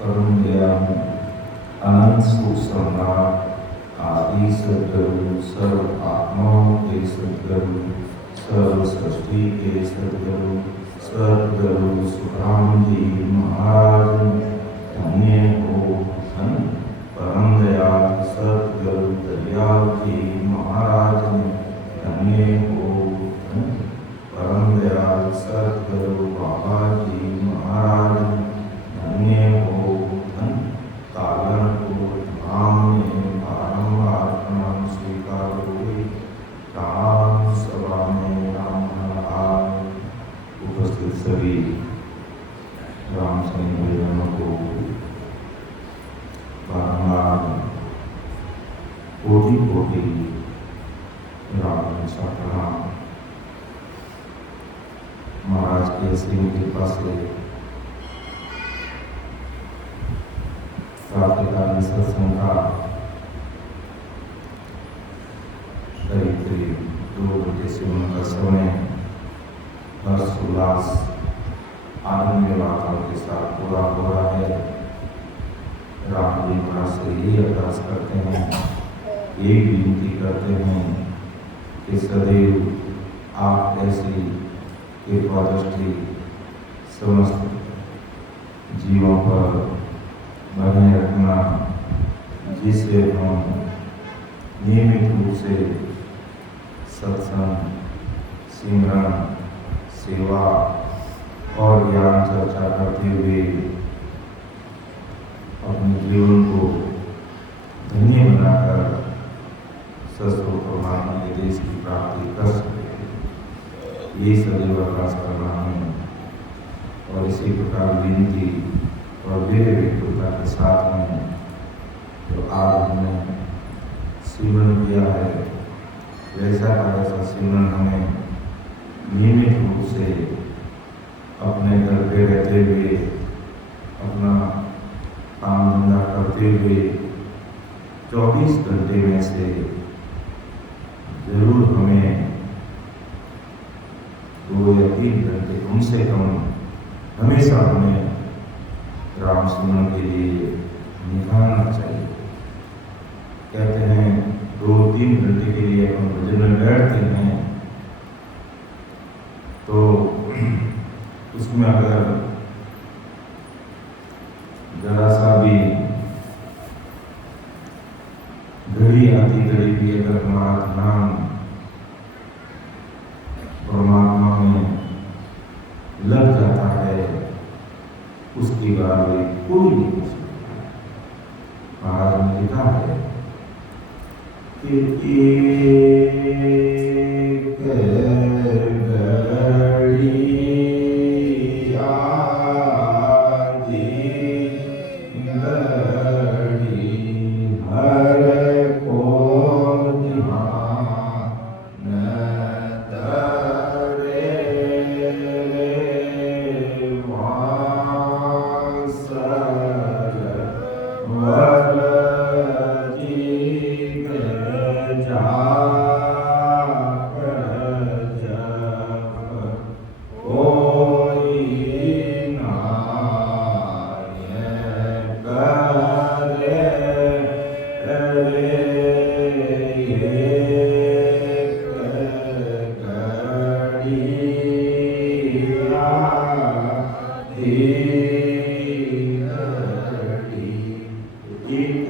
परम दयालु अनंत सुख सम्राट आदि सद्गुरु सर्व आत्माओं के सद्गुरु सर्व सृष्टि के सद्गुरु सद्गुरु सुखराम जी महाराज धन्य हो धन परम दयालु सद्गुरु दयाल जी महाराज धन्य हो धन परम दयालु सद्गुरु बाबा जी महाराज धन्य हो धन कालनपुर धाम में बारंबार प्रणाम स्वीकार हुए राम सभा में राम उपस्थित सभी राम संयोजनों को बारंबार कोटि कोटि राम सा प्रणाम। महाराज की असीम कृपा से प्रातःकालीन सत्संग का करीब करीब 2 बजे से उनका समय हर्ष उल्लास आनंद वातावरण के साथ पूरा हो रहा है। राम जी महाराज से यही अभ्यास करते हैं, यही विनती करते हैं कि सदैव आप ऐसी कृपा दृष्टि समस्त जीवों पर बने रखना, जिससे हम नियमित रूप से सत्संग, सिमरन, सेवा और ज्ञान चर्चा करते हुए अपने जीवन को धन्य बनाकर सत्संग प्रमाण के देश की प्राप्ति कर सके, ये सदैव अभ्यास करना है। और इसी प्रकार विनती और मेरे व्यक्तिता के साथ में जो आज हमने सिमरन किया है, वैसा का वैसा सिमरन हमें नियमित रूप से अपने घर पे रहते हुए, अपना काम धंधा करते हुए 24 घंटे में से जरूर हमें 2 या 3 घंटे कम से कम हमेशा हमें राम सिमरन के लिए निकालना चाहिए। कहते हैं 2-3 घंटे के लिए हम भजन में बैठते हैं तो उसमें अगर जरा सा भी घड़ी आती घड़ी भी अगर हमारा ध्यान परमात्मा में लग जाता है, उसकी बराबरी कोई नहीं कर सकता। महाराज ने लिखा है कि एक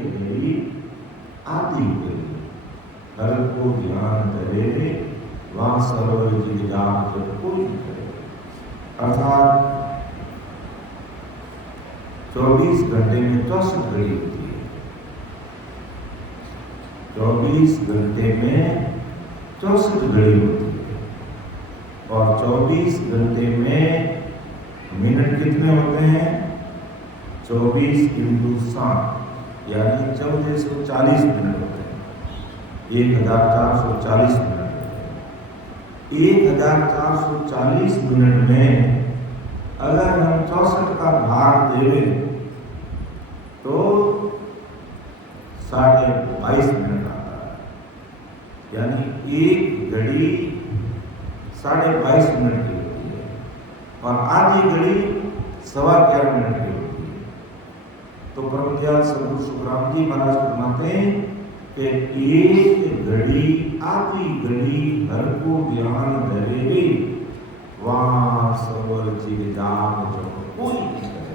घड़ी आधी घड़ी हर को ध्यान धरे अर्थात 24 घंटे में 64 घड़ी होती है। 24 घंटे में 64 घड़ी होती है और 24 घंटे में मिनट कितने होते हैं? 24 × 7 यानी 1440 मिनट होते हैं। 1440 मिनट। 1440 मिनट में अगर हम 64 का भाग दें तो 22.5 मिनट आता है, यानी एक घड़ी 22.5 मिनट की होती है और आधी घड़ी 11.25 मिनट की होती है। तो परम दयाल सद्गुरु सुखराम जी महाराज फरमाते हैं कि एक घड़ी आधी घड़ी हर को ध्यान धरे वहां सवर जी जाप जप कोई नहीं करे।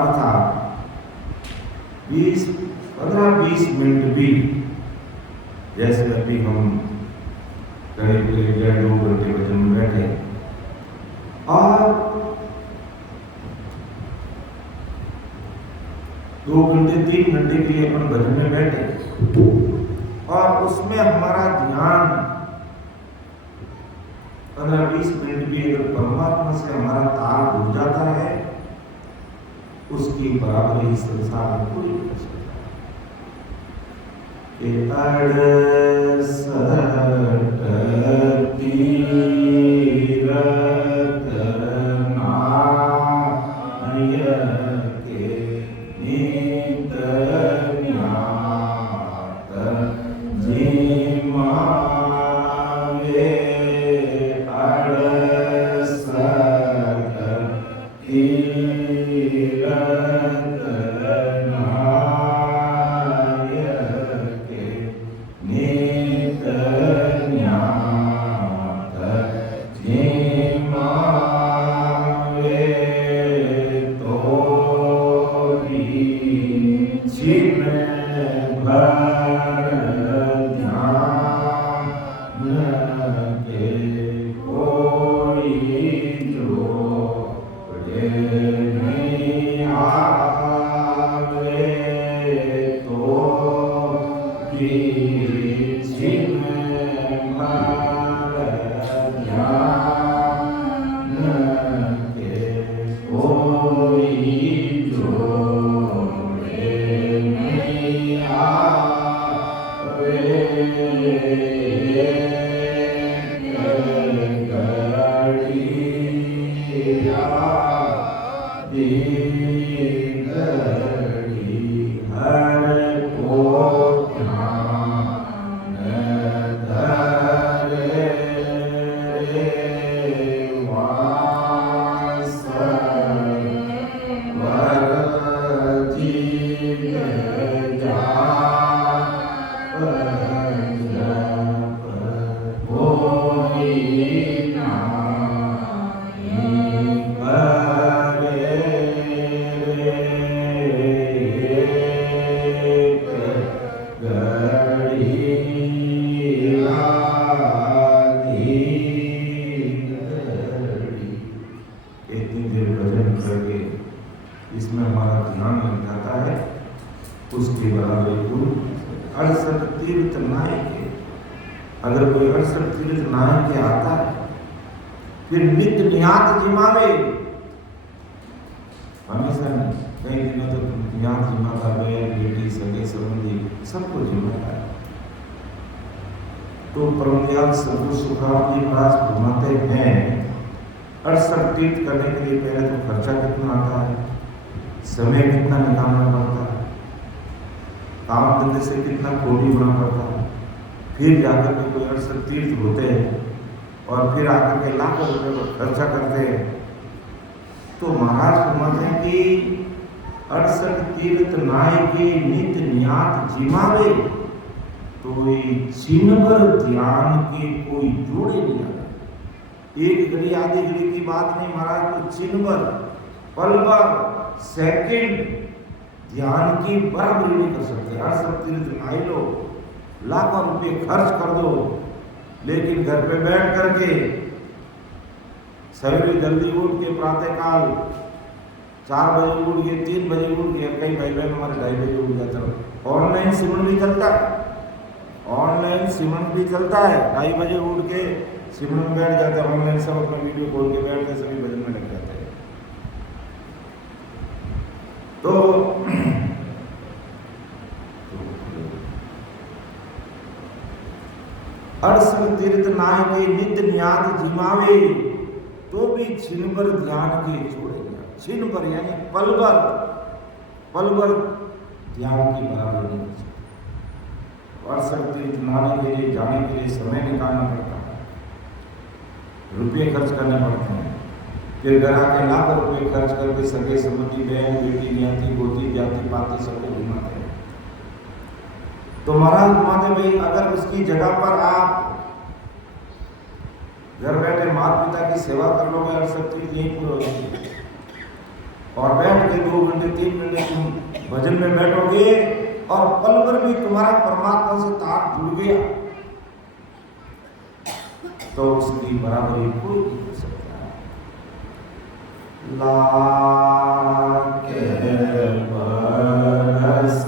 अर्थात 15-20 मिनट भी, जैसे अभी हम करीब 1.5-2 घंटे भजन में बैठे और 2 घंटे 3 घंटे के लिए अपन भजन में बैठे और उसमें हमारा ध्यान 15-20 मिनट भी अगर परमात्मा से हमारा ताल हो जाता है, उसकी बराबरी इस संसार में कोई नहीं कर सकता। इसमें हमारा ध्यान लग जाता है, उसके बराबर कोई 68 तीर्थ नाय के, अगर कोई 68 तीर्थ नाय के आता है फिर नित्य नियात जिमावे, हमेशा नहीं, कई दिनों तक नियात जिमाता है, बेटी सगे संबंधी सबको जिमाता है। तो परम दयाल सद्गुरु सुखराम जी महाराज फरमाते हैं 68 तीर्थ करने के लिए पहले तो खर्चा कितना आता है, समय कितना निकालना पड़ता है, काम धंधे से कितना कोटी होना पड़ता है, फिर जाकर के कोई 68 तीर्थ होते हैं और फिर आकर के लाखों रुपए को खर्चा करते हैं। तो महाराज फरमाते हैं कि 68 तीर्थ नाय के नित्य नियात जिमावे, तो चिन्ह पर ध्यान के कोई जोड़े नहीं आता। एक घड़ी आधी घड़ी की बात नहीं महाराज, तो चिन्ह पर, पल पर, सेकंड ध्यान की बराबरी नहीं कर सकते। 68 तीर्थ नाय लो, लाखों रुपए खर्च कर दो, लेकिन घर पे बैठ करके सवेरे जल्दी उठ के प्रातःकाल 4 बजे उठ गए, 3 बजे उठ गए, कई भाई बहन हमारे 2:30 बजे उठ जाते हैं। ऑनलाइन सिमरन भी चलता है, ऑनलाइन सिमरन भी चलता है, 2:30 बजे उठ के सिमरन में बैठ जाते हैं, ऑनलाइन सब अपना वीडियो खोल के बैठते हैं, सभी भजन में लग जाते हैं। तो 68 तीर्थ नाय के नित्य नियात जिमावे, तो भी छिन पर ध्यान के छोड़ेगा। छिन पर यानी पल भर ध्यान की बराबरी नहीं कर सकते। 68 तीर्थ नाय के लिए जाने के लिए समय निकालना पड़ता है, रुपये खर्च करने पड़ते हैं, फिर घर आके लाखों रुपए खर्च करके सगे संबंधी बहन बेटी न्याती गोती जाति पाती सबको घुमाते हैं। तो महाराज घुमाते भाई, अगर उसकी जगह पर आप घर बैठे माता पिता की सेवा कर लोगे और सब चीज यही पूरी होगी, और बैठ के 2 घंटे 3 घंटे तुम भजन में बैठोगे और पल भर भी तुम्हारा परमात्मा से तार जुड़ गया, तो उसकी बराबरी कोई नहीं कर सकता। लाके बरस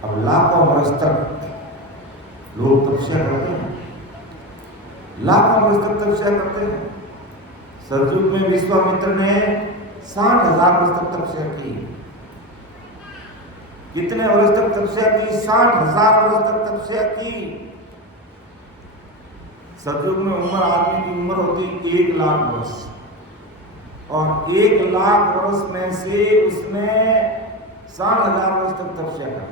अब लाखों वर्ष तक लोग तपस्या करते हैं, लाखों वर्ष तक तपस्या करते हैं। सतयुग में विश्वामित्र ने 60,000 वर्ष तक तपस्या की। कितने वर्ष तक तपस्या की? 60,000 वर्ष तक तपस्या की। सतयुग में उम्र, आदमी की उम्र होती 1 लाख वर्ष, और 1 लाख वर्ष में से उसने 60,000 वर्ष तक तपस्या कर ली,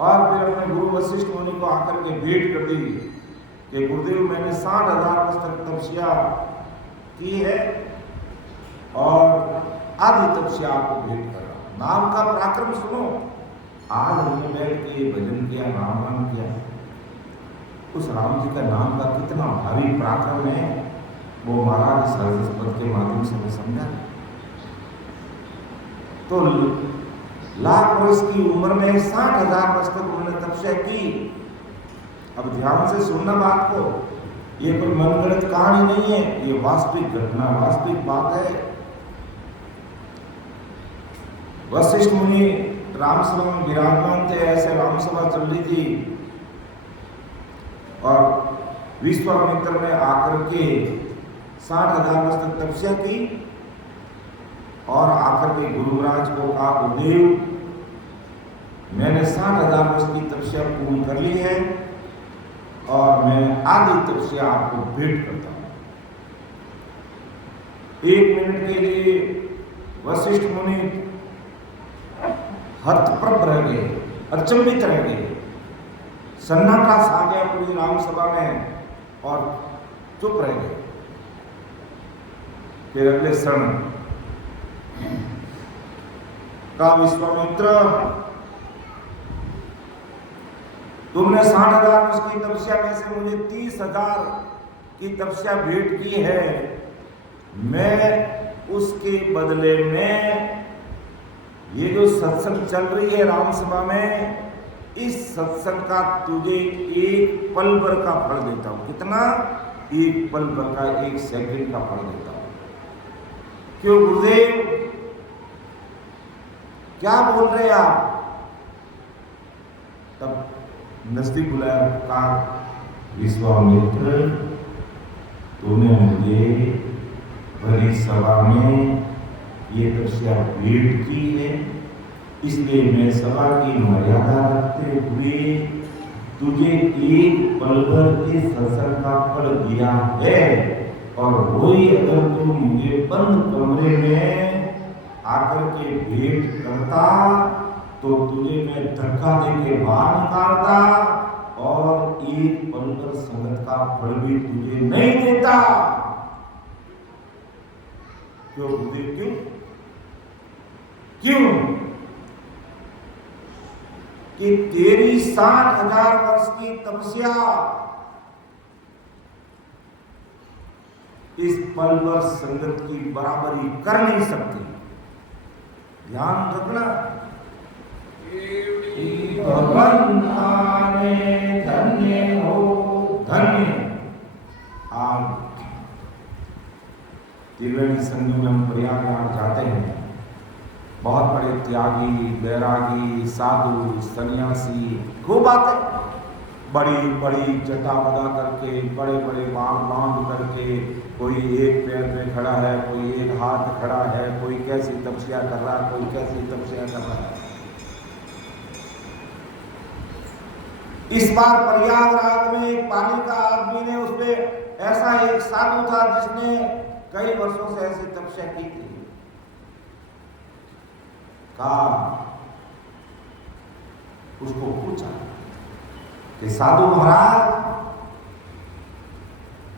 और फिर अपने गुरु वशिष्ठ मुनि को आकर के भेंट कर दी कि गुरुदेव मैंने 60,000 वर्ष तक तपस्या की है और आधी तपस्या आपको भेंट कर रहा हूं। नाम का पराक्रम सुनो। आज हमने बैठ के भजन किया, नाम किया, उस राम जी का नाम का कितना भारी पराक्रम है वो महाराज सरस पद के माध्यम से मैं समझा। तो लाख वर्ष की उम्र में 60,000 वर्ष तक उन्होंने तपस्या की। अब ध्यान से सुनना बात को, ये कोई मनगढ़ंत कहानी नहीं है, ये वास्तविक घटना, वास्तविक बात है। वशिष्ठ मुनि रामसभा में विराजमान थे, ऐसे रामसभा चल रही थी, और विश्वामित्र ने आकर के 60,000 वर्ष तक तपस्या की और आकर के गुरु महाराज को कहा, गुरुदेव मैंने 60,000 वर्ष की तपस्या पूर्ण कर ली है और मैं आधी तपस्या आपको भेंट करता हूं। 1 मिनट के लिए वशिष्ठ मुनि हतप्रभ रह गए, अचंभित रह गए, सन्नाटा छा गया पूरी राम सभा में और चुप रह गए। फिर अगले क्षण का विश्वामित्र, तुमने 60,000 वर्ष की तपस्या में से मुझे 30,000 की तपस्या भेंट की है, मैं उसके बदले में ये जो सत्संग चल रही है राम सभा में, इस सत्संग का तुझे एक पल भर का फल देता हूं। कितना? एक पल भर का, 1 सेकंड का फल देता हूं। क्यों गुरुदेव, क्या बोल रहे आप? तब नजदीक बुलाया, कहा विश्वामित्र, तूने मुझे भरी सभा में ये तपस्या भेंट की है, इसलिए मैं सभा की मर्यादा रखते हुए तुझे एक पल भर इस सत्संग का फल दिया है। और वही अगर तू मुझे बंद कमरे में आकर के भेंट करता तो तुझे मैं धक्का देके बाहर निकालता और एक पल भर संगत का फल भी तुझे नहीं देता। क्यों गुरुदेव, क्यों क्यों? कि तेरी 60,000 वर्ष की तपस्या इस पल भर संगत की बराबरी कर नहीं सकती। ध्यान रखना। भगवान आने धन्य हो, धन्य। आज त्रिवेणी संगम में हम प्रयागराज जाते हैं, बहुत बड़े त्यागी, बैरागी, साधु, सन्यासी खूब आते, बड़ी बड़ी जटा बना करके, बड़े बड़े बाल बांध करके, कोई एक पैर पे खड़ा है, कोई एक हाथ खड़ा है, कोई कैसी तपस्या कर रहा है, कोई कैसी तपस्या कर रहा है। इस बार प्रयागराज में एक पानी का आदमी ने, उसमें ऐसा एक साधु था जिसने कई वर्षों से ऐसी तपस्या की थी। कहा, उसको पूछा कि साधु महाराज,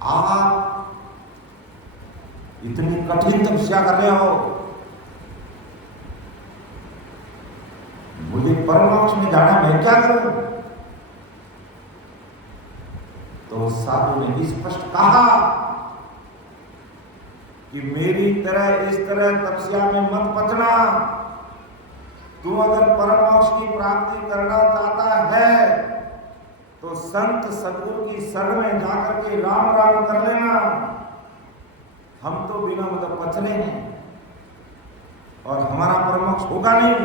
आप इतनी कठिन तपस्या कर रहे हो, मुझे परमोक्ष में जाना, मैं क्या करूं? तो साधु ने स्पष्ट कहा कि मेरी तरह इस तरह तपस्या में मत पचना। तू अगर परमोक्ष की प्राप्ति करना चाहता है तो संत सद्गुरु की शरण में जाकर के राम राम कर लेना। हम तो बिना मतलब पचले हैं और हमारा परमोक्ष होगा नहीं,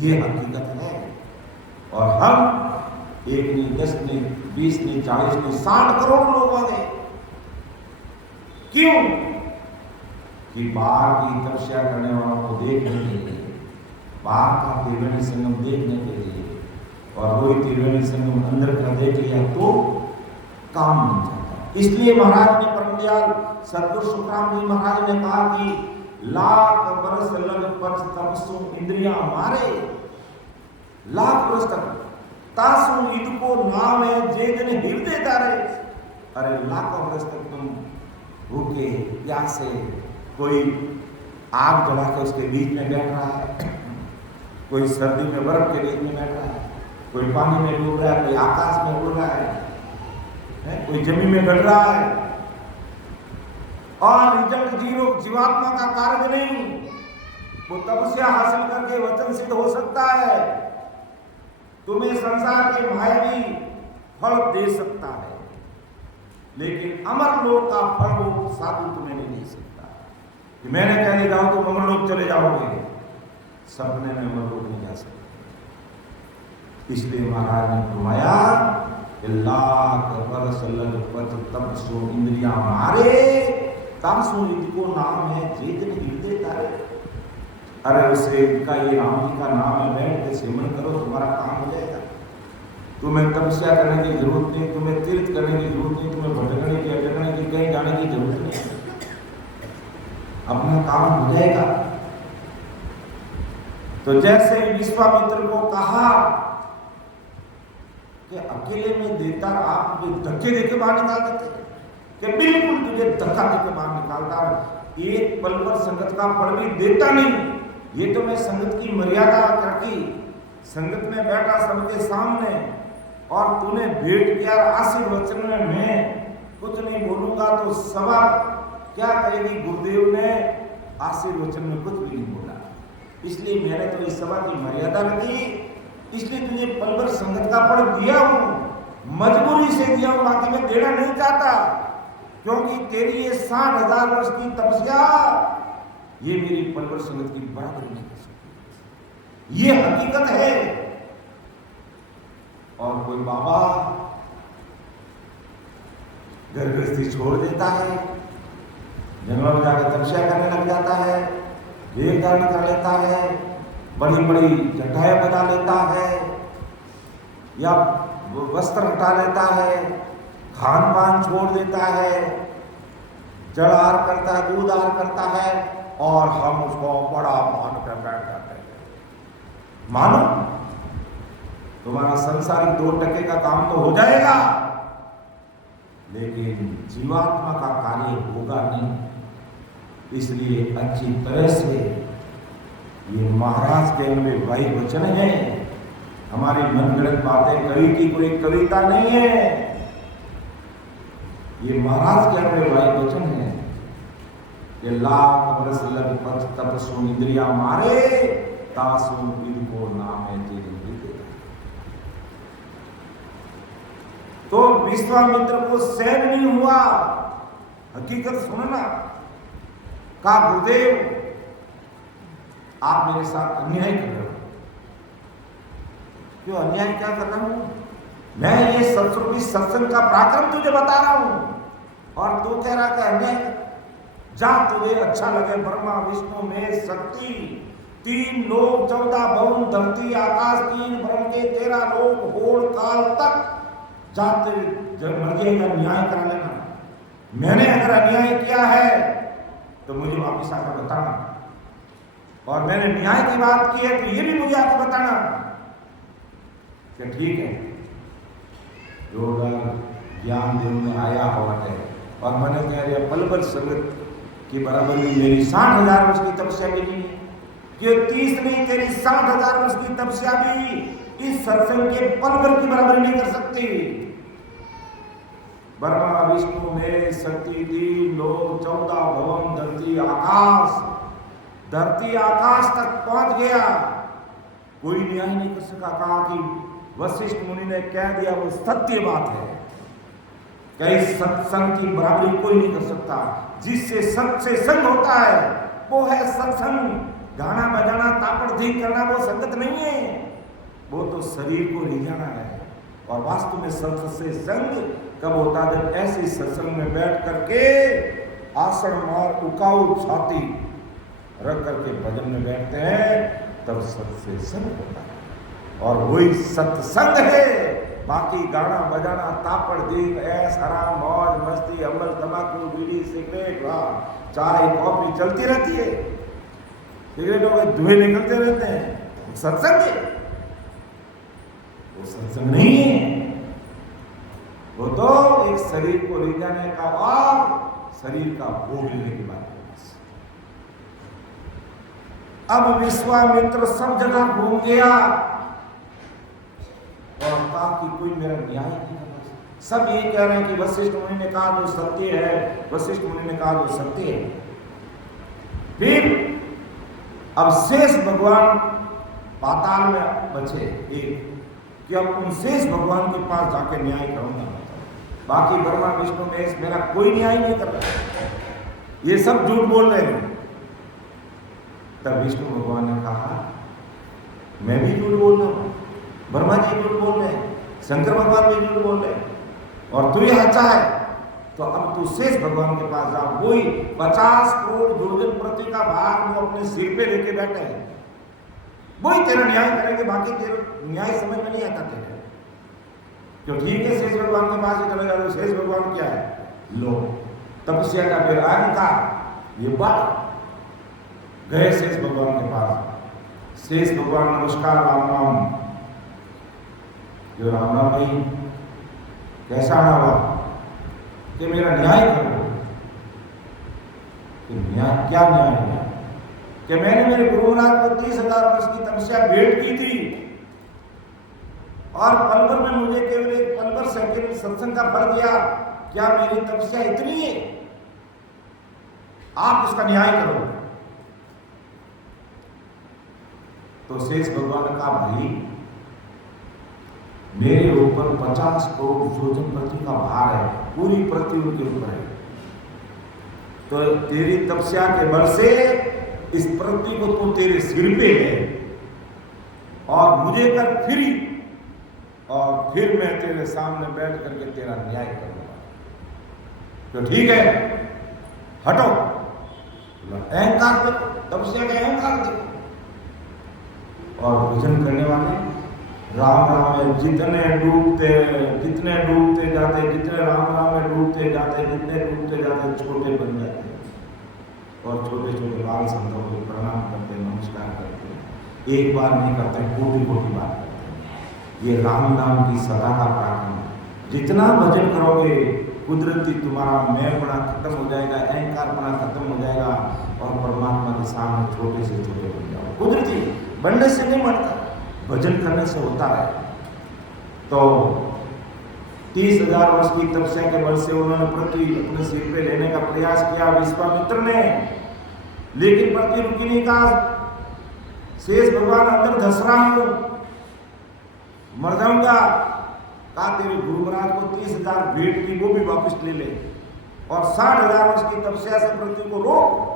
ये हकीकत है। और हम 1 नहीं, 10 नहीं, 20 नहीं, 40 नहीं, 60 करोड़ लोग आ गए। क्यों? कि बाहर की तपस्या करने वालों को देखने के लिए, बाहर का त्रिवेणी संगम देखने के लिए, और वही त्रिवेणी संगम अंदर का देख लिया तो काम नहीं चलता। इसलिए महाराज ने, परमदयाल सद्गुरु सुखराम जी महाराज ने कहा कि लाख बरस लग पच तपसु इंद्रियां मारे, लाख वर्ष तक तासु इनको नाम है जे दिन हृदय तारे। अरे लाखों वर्ष तक तुम भूखे प्यासे, कोई आग जला के उसके बीच में बैठ रहा है, कोई सर्दी में बर्फ के बीच में बैठ रहा है, कोई पानी में डूब रहा है, कोई आकाश में उड़ रहा है, कोई जमीन में गड़ रहा है, और रिजल्ट जीरो, जीवात्मा का कार्य नहीं। वो तपस्या हासिल करके वचन सिद्ध हो सकता है, तुम्हें संसार के मायावी फल दे सकता है, लेकिन अमर लोक का फल वो साधु तुम्हें नहीं दे सकता। कि मैंने कह जाओ तो अमर लोक चले जाओगे, सपने में अमर लोक नहीं जा सकते। इसलिए महाराज ने फरमाया, लाख बरस लग पच तपसु इंद्रियां मारे, तासु इनको नाम है चेतन हृदय तारे। अरे उसे इनका ये राम जी का नाम है, बैठ के सेवन करो, तुम्हारा काम हो जाएगा। तुम्हें तपस्या करने की जरूरत नहीं, तुम्हें तीर्थ करने की जरूरत नहीं, तुम्हें भटकने की, अटकने की, कहीं जाने की जरूरत नहीं, अपना काम हो जाएगा। तो जैसे विश्वामित्र को कहा कि अकेले में देता, आप मुझे धक्के देके बाहर निकाल देते, कि बिल्कुल तुझे धक्का देके बाहर निकालता, एक पल पर संगत का फल भी देता नहीं। ये तो मैं संगत की मर्यादा रखी, संगत में बैठा सबके सामने, और तूने भेंट किया आशीर्वचन में मैं कुछ नहीं बोलूंगा तो सभा क्या करेगी? गुरुदेव ने आशीर्वचन में कुछ भी नहीं बोला, इसलिए मैंने तो इस सभा की मर्यादा रखी, इसलिए तुझे पल भर संगत का फल दिया हूं, मजबूरी से दिया हूं, बाकी मैं देना नहीं चाहता, क्योंकि तेरी ये 60,000 वर्ष की तपस्या ये मेरी पल भर संगत की बराबरी नहीं कर सकती, ये हकीकत है। और कोई बाबा घर गृहस्थी छोड़ देता है, जंगलों में जाकर तपस्या करने लग जाता है, वेद धारण कर लेता है, बड़ी बड़ी जटाएं बना लेता है, या वस्त्र हटा लेता है, खान पान छोड़ देता है, जल आहार करता है, दूध आहार करता है, और हम उसको बड़ा मान कर बैठ जाते हैं। मानो तुम्हारा संसारिक 2% का काम तो हो जाएगा, लेकिन जीवात्मा का कार्य होगा नहीं। इसलिए अच्छी तरह से ये महाराज के हमें वही वचन है, हमारी मनगढ़ंत बातें कवि की कोई कविता नहीं है, ये महाराज के हमें वही वचन है। ये लाख वर्ष लग पथ तपस्व इंद्रिया मारे, तासु इनको नाम है तेरी। तो विश्वामित्र को सहन नहीं हुआ, हकीकत सुनना, कहा गुरुदेव आप मेरे साथ अन्याय कर रहे हो। क्यों अन्याय क्या कर रहा हूं? मैं ये सत्संग सत्संग का पराक्रम तुझे बता रहा हूं, और तू कह रहा कि अन्याय। जा तुझे अच्छा लगे, ब्रह्मा विष्णु महेश शक्ति 3 लोक 14 भवन धरती आकाश 3 ब्रह्म के 13 लोक होड़ काल तक जाते जब मर्जी का न्याय करा लेना। मैंने अगर अन्याय किया है तो मुझे वापिस आकर बताना, और मैंने न्याय की बात की है तो ये भी मुझे आकर बताना कि ठीक है, जो ज्ञान देने आया हुआ है, और मैंने कह दिया पल भर संगत की बराबरी मेरी 60,000 वर्ष की तपस्या के लिए, ये 30 नहीं तेरी 60,000 वर्ष की तपस्या भी इस सत्संग के पल भर की बराबरी नहीं कर सकती। ब्रह्मा विष्णु में शक्ति 3 लोक 14 भवन धरती आकाश तक पहुंच गया, कोई न्याय नहीं कर सका। कहा कि वशिष्ठ मुनि ने कह दिया वो सत्य बात है, कई सत्संग की बराबरी कोई नहीं कर सकता। जिससे सत्य से संग होता है वो है सत्संग। गाना बजाना तापड़ धी करना वो संगत नहीं है, वो तो शरीर को रिझाना है। और वास्तव में सत्य से संग कब होता है? जब ऐसे सत्संग में बैठ करके आसन मार उकाऊ छाती रख करके भजन में बैठते हैं, तब सत्य से संग होता है, और वही सत्संग है। बाकी गाना बजाना तापड़ दीप ऐस हराम मौज मस्ती अमल तंबाकू बीड़ी सिगरेट चाय कॉफी चलती रहती है, सिगरेटों के धुएं निकलते रहते हैं, सत्संग है? वो सत्संग नहीं है, वो तो एक शरीर को रिझाने का और शरीर का भोग लेने की बात है। अब विश्वामित्र सब जगह घूम गया और कहा कि कोई मेरा न्याय नहीं कर रहा। सब ये कह रहे हैं कि वशिष्ठ मुनि ने कहा जो सत्य है, वशिष्ठ मुनि ने कहा जो सत्य है। फिर अब शेष भगवान पाताल में बचे एक, कि अब उन शेष भगवान के पास जाके न्याय करूंगा, बाकी ब्रह्मा विष्णु महेश मेरा कोई न्याय नहीं कर रहा, ये सब झूठ बोल रहे हैं। तब विष्णु भगवान ने कहा मैं भी झूठ बोल रहा हूं, ब्रह्मा जी झूठ बोल रहे हैं, शंकर भगवान भी झूठ बोल रहे हैं, और तू ये अच्छा है तो अब तू शेष भगवान के पास जा। वही 50 करोड़ दुर्जन पृथ्वी का भार वो अपने सिर पे लेके बैठे हैं, वही तेरा न्याय करेंगे, बाकी तेरा न्याय समझ में नहीं आता तेरे। तो ठीक है शेष भगवान के पास ही चले जाओ। शेष भगवान क्या है? लो तपस्या का फिर आगे का ये बात गए शेष भगवान के पास। शेष भगवान नमस्कार राम राम, जो राम राम भाई कैसा हुआ कि मेरा न्याय करो। कि न्याय क्या न्याय है? कि मैंने मेरे गुरु महाराज को 30,000 वर्ष की तपस्या भेंट की थी, और पल भर में मुझे केवल एक पल भर सेकंड सत्संग का फल दिया, क्या मेरी तपस्या इतनी है? आप इसका न्याय करो। तो शेष भगवान ने कहा, भाई मेरे ऊपर 50 करोड़ योजन पृथ्वी का भार है, पूरी पृथ्वी उनके ऊपर है, तो तेरी तपस्या के बल से इस पृथ्वी को तो तेरे सिर पे है, और मुझे कर फ्री, और फिर मैं तेरे सामने बैठ करके तेरा न्याय करूंगा। तो ठीक है, हटो। अहंकार देखो, तपस्या का अहंकार देखो। और भजन करने वाले राम राम में जितने डूबते जाते, जितने राम राम में डूबते जाते, जितने डूबते जाते, छोटे बन जाते, और छोटे छोटे बाल संतों को प्रणाम करते, नमस्कार करते, एक बार नहीं करते, कोटि कोटि बार करते। ये राम नाम की सदा का पराक्रम है। जितना भजन करोगे कुदरती तुम्हारा मैंपना खत्म हो जाएगा, अहंकारपना खत्म हो जाएगा, और परमात्मा के सामने छोटे से छोटे बन जाओ। कुदरती बनने से नहीं बनता, भजन करने से होता है। तो 30,000 वर्ष की तपस्या के बल से उन्होंने पृथ्वी अपने सिर पे लेने का प्रयास किया विश्वामित्र ने, लेकिन पृथ्वी रुकी नहीं। कहा शेष भगवान अंदर धस रहा हूं, मर जाऊंगा। कहा तेरे गुरु महाराज को 30,000 भेंट की, वो भी वापस ले ले, और 60,000 वर्ष की तपस्या से पृथ्वी को रोक।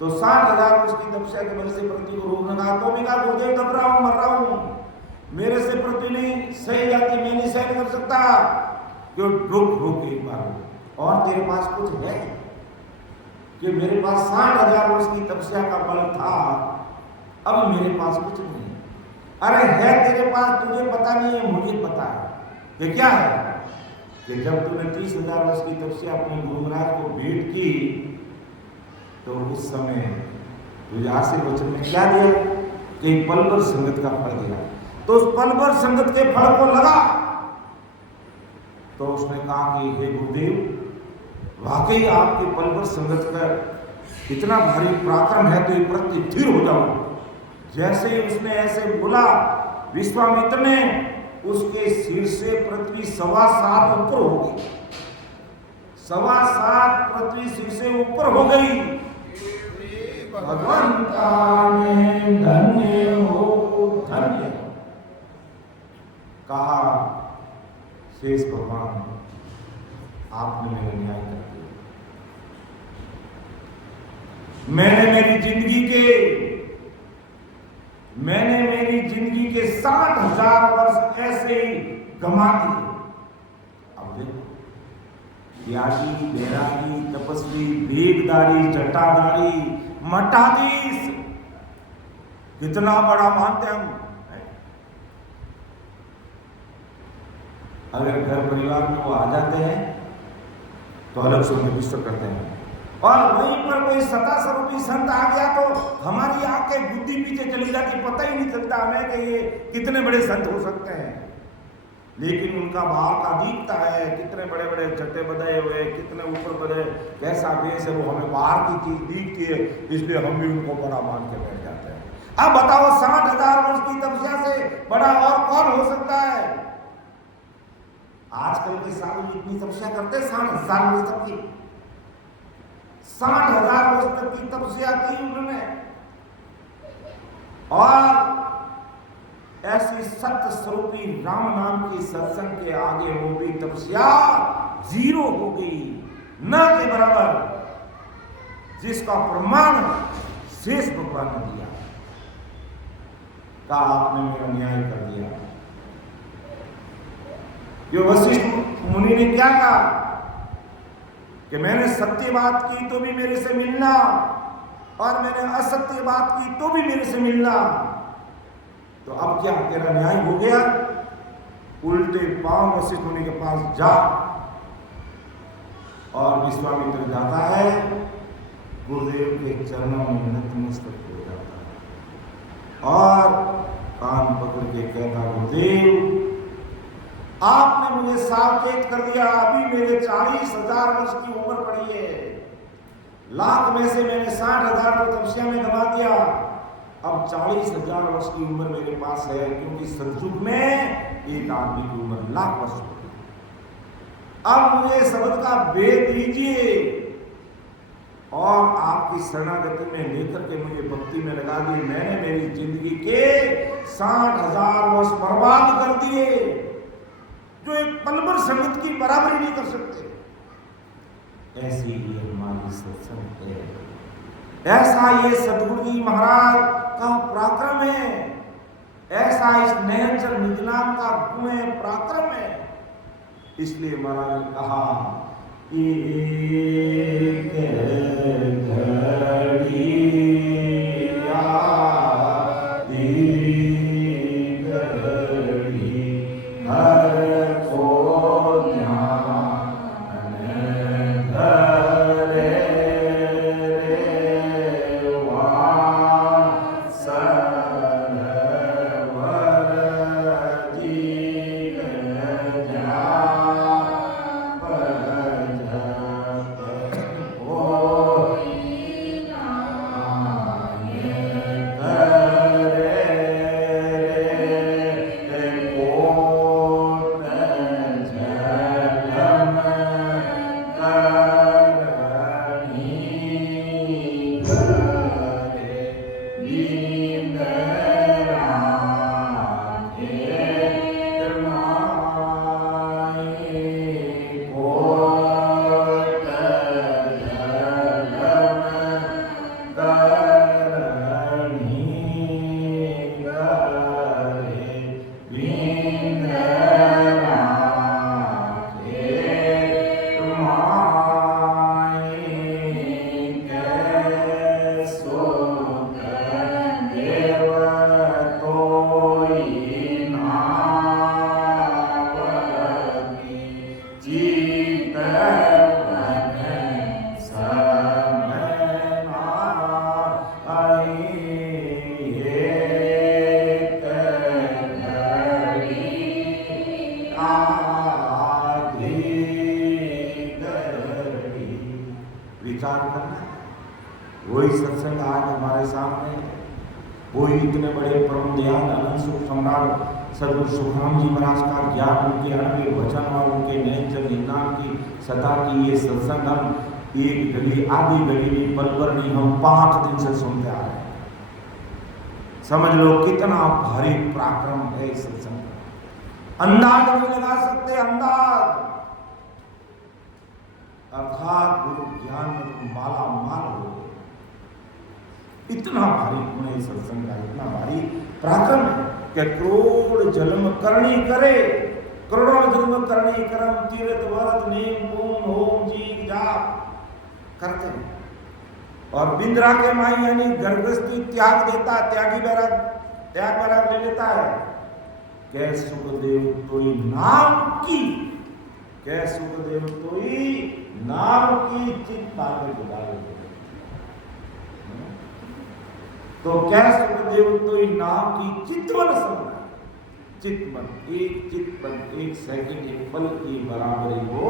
तो 60,000 वर्ष की तपस्या के बल से पृथ्वी को रोकने का, तो भी कहा गुरुदेव दब रहा हूं, मर रहा हूं, मेरे से पृथ्वी नहीं सही जाती, मैं नहीं सहन कर सकता। क्यों? रुक एक बार, और तेरे पास कुछ है? कि मेरे पास 60,000 वर्ष की तपस्या का बल था, अब मेरे पास कुछ नहीं। अरे है तेरे पास, तुझे पता नहीं है, मुझे पता है। ये क्या है? कि जब तूने 30,000 वर्ष की तपस्या अपने गुरु महाराज को भेंट की, तो उस समय तुझे आशीर्वचन में क्या दिया? कि पल भर संगत का फल दिया। तो उस पल भर संगत के फल को लगा, तो उसने कहा कि हे गुरुदेव, वाकई आपके पल भर संगत का इतना भारी पराक्रम है, तो ये पृथ्वी स्थिर हो जाओ। जैसे ही उसने ऐसे बोला, विश्वामित्र ने उसके सिर से पृथ्वी 7.25 ऊपर हो गई। 7.25 पृथ्वी सिर से ऊपर हो गई। भगवंता ने धन्य हो, धन्य। कहा शेष भगवान, आपने मेरा न्याय कर दिया। मैंने मेरी जिंदगी के 60,000 वर्ष ऐसे ही गंवा दिए। अब देखो, त्यागी, बैरागी, तपस्वी, वेगधारी, जटाधारी, मठाधीश, कितना बड़ा मानते हम। अगर घर परिवार में वो आ जाते हैं तो अलग से उन्हें विश्व करते हैं, और वहीं पर कोई सता स्वरूपी संत आ गया तो हमारी आंखें बुद्धि पीछे चली जाती, पता ही नहीं चलता हमें कि ये कितने बड़े संत हो सकते हैं। लेकिन उनका भाव का दीपता है, कितने बड़े बड़े चट्टे बधाए हुए, कितने ऊपर बड़े, कैसा देश है, वो हमें बाहर की चीज दिखती है, इसलिए हम भी उनको बड़ा मान के बैठ जाते हैं। अब बताओ, 60,000 वर्ष की तपस्या से बड़ा और कौन हो सकता है? आजकल के साधु इतनी तपस्या करते, 60,000 वर्ष तक की, 60,000 वर्ष तक की तपस्या की उन्होंने, और ऐसी सत्य स्वरूपी राम नाम की सत्संग के आगे वो भी तपस्या 0 हो गई, न के बराबर, जिसका प्रमाण शेष भगवान ने दिया। कहा आपने मेरा न्याय कर दिया। जो वशिष्ठ मुनि ने क्या कहा कि मैंने सत्य बात की तो भी मेरे से मिलना, और मैंने असत्य बात की तो भी मेरे से मिलना। तो अब क्या तेरा न्याय हो गया? उल्टे पांव वशिष्ठ मुनि के पास जा, और विश्वामित्र जाता है, गुरुदेव के चरणों में नतमस्तक हो जाता है, और कान पकड़ के कहता, गुरुदेव आपने मुझे सावचेत कर दिया, अभी मेरे 40,000 वर्ष की उम्र पड़ी है, लाख में से मैंने 60,000 को तपस्या में गंवा दिया, अब 40,000 वर्ष की उम्र मेरे पास है, क्योंकि सतयुग में एक आदमी की उम्र लाख वर्ष होती है। अब मुझे शब्द का वेद दीजिए, और आपकी शरणागति में लेकर के मुझे भक्ति में लगा दिए। मैंने मेरी जिंदगी के 60,000 वर्ष बर्बाद कर दिए, जो एक पल भर संगत की बराबरी नहीं कर सकते। ऐसी ही हमारी सत्संग है, ऐसा ये सदगुरु जी महाराज का पराक्रम है, ऐसा इस नयनचर निजनाम का गुण है, पराक्रम है। इसलिए महाराज ने कहा एक घड़ी आती घड़ी हर को ध्यान धरे रे वासर जीव जा वही सत्संग आज हमारे सामने, वही इतने बड़े परम दयाल अनंत सुख सम्राट सदगुरु सुखराम जी महाराज का ज्ञान, उनके अनबे वचन और उनके नयनचर निजनाम की सदा की ये सत्संग हम एक घड़ी आधी घड़ी नहीं, पल भर नहीं, हम 5 दिन से सुनते आ रहे हैं। समझ लो कितना भारी पराक्रम है इस सत्संग का। अंदाज नहीं लगा सकते, अंदाज। अर्थात गुरु ज्ञान में माला माल हो, इतना भारी गुण है सत्संग का, इतना भारी पराक्रम है कि करोड़ जन्म करनी करे, करोड़ों जन्म करनी करम तीर्थ व्रत नेम पूर्ण होम जी जाप करते हैं। और बिंद्रा के माई यानी गर्भस्थी त्याग देता, त्यागी बैराग, त्याग बैराग ले लेता है। कै सुखदेव तोई नाम की, कै सुखदेव तोई नाम की चित पावे गुदारे। तो क्या सुखदेव तोई नाम की चित्तवन समझ, चित्तवन एक चित्तवन एक सेकंड एक पल की बराबरी हो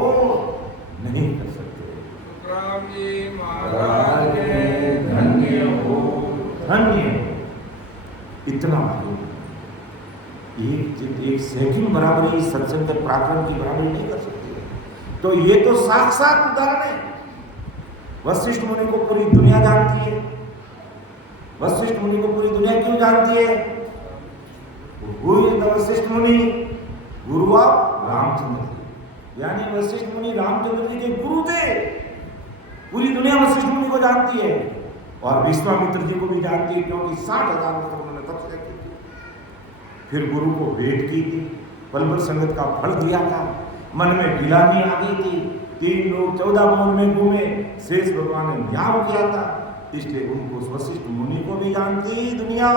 नहीं कर सकते। महाराज धन्य हो, धन्य हो। इतना भारी एक सेकंड बराबरी सत्संग के पराक्रम की बराबरी नहीं कर सकते। तो ये तो साक्षात उदाहरण है। वशिष्ठ मुनि को पूरी दुनिया जानती है। वशिष्ठ मुनि को पूरी दुनिया क्यों जानती है? वशिष्ठ मुनि गुरु आप रामचंद्र जी, यानी वशिष्ठ मुनि रामचंद्र जी के गुरु थे। पूरी दुनिया वशिष्ठ मुनि को जानती है और विश्वामित्र जी को भी जानती है, क्योंकि 60,000 वर्ष तक उन्होंने तपस्या की थी, फिर गुरु को भेंट की थी, पलभर संगत का फल दिया था, मन में ढिलानी आ गई थी, 3 लोग 14 भवन में घूमे, शेष भगवान ने न्याय किया था। इसलिए उनको वशिष्ठ मुनि को भी जानती दुनिया,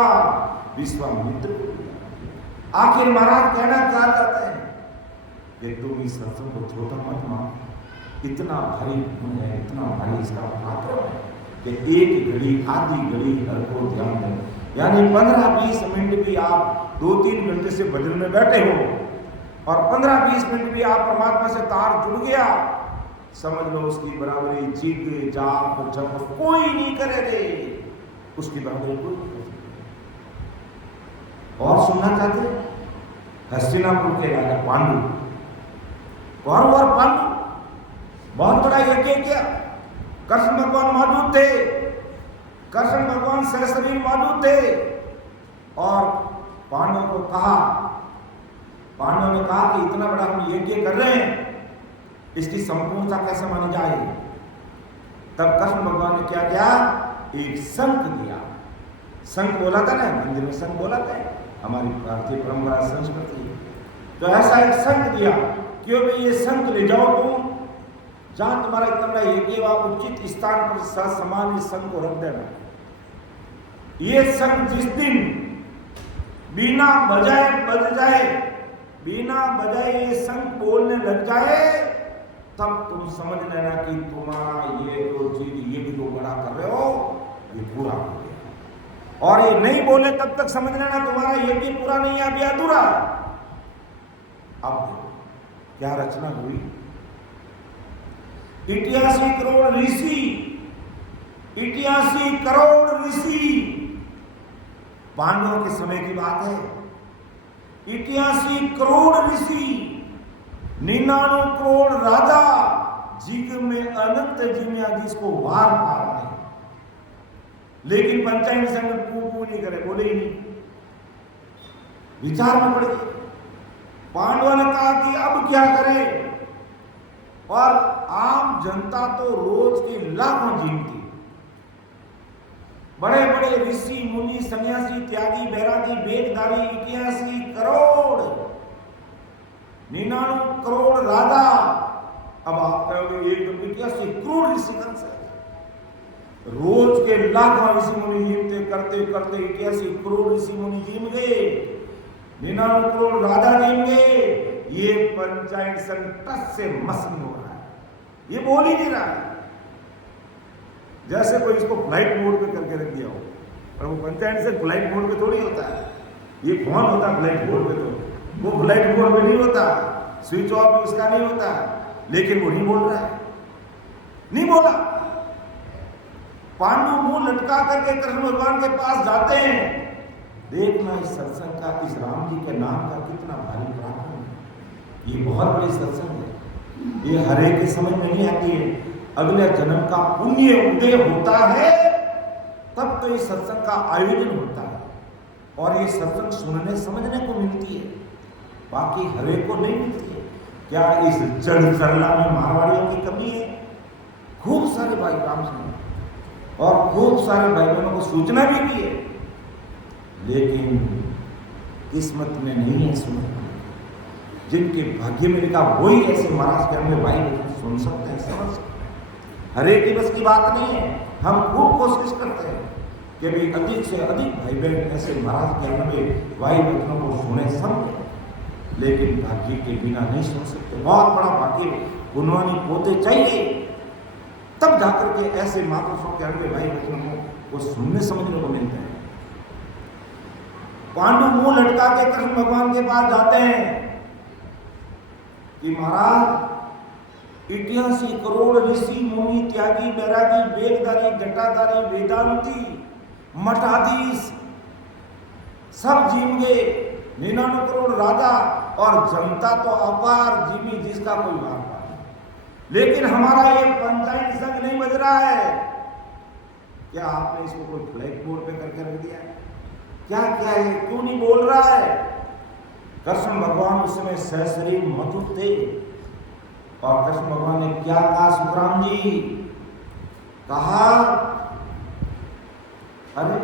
विश्वामित्र को भी जानती। आखिर महाराज कहना क्या चाहते हैं कि तुम इस सत्संग को छोटा मत मानो, इतना भारी गुण है, इतना भारी इसका पराक्रम है कि एक घड़ी आधी घड़ी हर को ध्यान दें। यानी 15-20 मिनट भी आप 2-3 घंटे से भजन में बैठे हो और 15-20 मिनट भी आप परमात्मा से तार जुड़ गया, समझ लो उसकी बराबरी जिग जाप जप कोई नहीं करेंगे, उसकी बराबरी कोई नहीं करेगा। और सुनना चाहते हस्तिनापुर के राजा पांडु, और पांडु बहुत बड़ा यज्ञ किया, कृष्ण भगवान मौजूद थे, कृष्ण भगवान सहशरीर मौजूद थे और पांडवों को कहा, पांडवों ने कहा कि इतना बड़ा हम यज्ञ कर रहे हैं, इसकी संपूर्णता कैसे मानी जाए। तब कृष्ण भगवान ने क्या किया, एक शंख दिया। शंख बोला था ना, मंदिर में शंख बोला था, हमारी भारतीय परंपरा संस्कृति। तो ऐसा एक शंख दिया, क्यों भाई ये शंख ले जाओ तुम, जहां तुम्हारा इतना बड़ा यज्ञ हुआ उचित स्थान पर समान इस शंख को रख देना। ये शंख जिस दिन बिना बजाए बज जाए, बिना बजाए ये शंख बोलने लग जाए, तब तुम समझ लेना कि तुम्हारा ये जो चीज ये भी तो बड़ा कर रहे हो, ये पूरा हो गया। और ये नहीं बोले तब तक समझ लेना तुम्हारा यज्ञ पूरा नहीं है, अभी अधूरा। अब देखो क्या रचना हुई। 88 करोड़ ऋषि, 88 करोड़ ऋषि, पांडवों के समय की बात है। 88 करोड़ ऋषि, 99 करोड़ राजा, जिग में अनंत जिम्या जिसको वार पार नहीं, लेकिन पंचायत संगत पू नहीं करे, बोले ही नहीं, विचार में पड़ गए। पांडवों ने कहा कि अब क्या करें, और आम जनता तो रोज के लाखों जीवती, बड़े बड़े ऋषि मुनि सन्यासी त्यागी बैरागी वेदधारी 81 करोड़, 99 करोड़ राजा। अब आप कहोगे एकदम 81 करोड़ ऋषि कौन से, रोज के लाखों ऋषि मुनि जीवते, करते करते 81 करोड़ ऋषि मुनि जीव गए, 99 करोड़ राजा जीव गए। ये पंचायत संकट से मसनी हो रहा है, ये बोल ही नहीं रहा है, जैसे कोई इसको फ्लाइट मोड पे करके रख दिया हो। और वो पंचायत से फ्लाइट मोड पे थोड़ी होता है, ये फोन होता है फ्लाइट मोड पे, तो वो फ्लाइट मोड पे नहीं होता, स्विच ऑफ उसका नहीं होता, लेकिन वो नहीं बोल रहा है, नहीं बोला। पांडु मुंह लटका करके कृष्ण भगवान के पास जाते हैं। देखना इस सत्संग का, इस राम जी के नाम का कितना भारी पराक्रम है। ये बहुत बड़ी सत्संग है, ये हर एक के समझ में नहीं आती है। अगले जन्म का पुण्य उदय होता है तब तो इस सत्संग का आयोजन होता है, और ये सत्संग सुनने समझने को मिलती है, बाकी हर एक को नहीं मिलती है। क्या इस जड़ सरला में मारवाड़ियों की कमी है? खूब सारे भाई काम सुने और खूब सारे भाई बहनों को सूचना भी दी है, लेकिन किस्मत में नहीं है सुनने। जिनके भाग्य में लिखा वही ऐसे महाराज के अंदर भाई सुन सकते हैं, समझ सकते हैं। हर एक की बस की बात नहीं है। हम खूब कोशिश करते हैं कि भी अधिक से अधिक भाई बहन ऐसे महाराज के अंदर में भाई बहनों को सुने समझे, लेकिन भाग्य के बिना नहीं सुन सकते। बहुत बड़ा भाग्य गुणवानी पोते चाहिए, तब जाकर के ऐसे महापुरुषों के अंदर भाई बहनों को सुनने समझने को मिलता है। पांडु मुंह लटका के कृष्ण भगवान के पास जाते हैं कि महाराज 88 करोड़ ऋषि मुनि त्यागी बैरागी वेदधारी जटाधारी वेदांती मठाधीश सब जीव गए, 99 करोड़ राजा और जनता तो अपार जीवी जिसका कोई वार नहीं। लेकिन हमारा ये पंचायत संघ नहीं बज रहा है। क्या आपने इसको कोई फ्लैग बोर्ड पे करके रख दिया है? क्या क्या है, क्यों नहीं बोल रहा है? कृष्ण भगवान उस समय सहशरीर मौजूद थे और कृष्ण भगवान ने क्या कहा? सुखराम जी कहा, अरे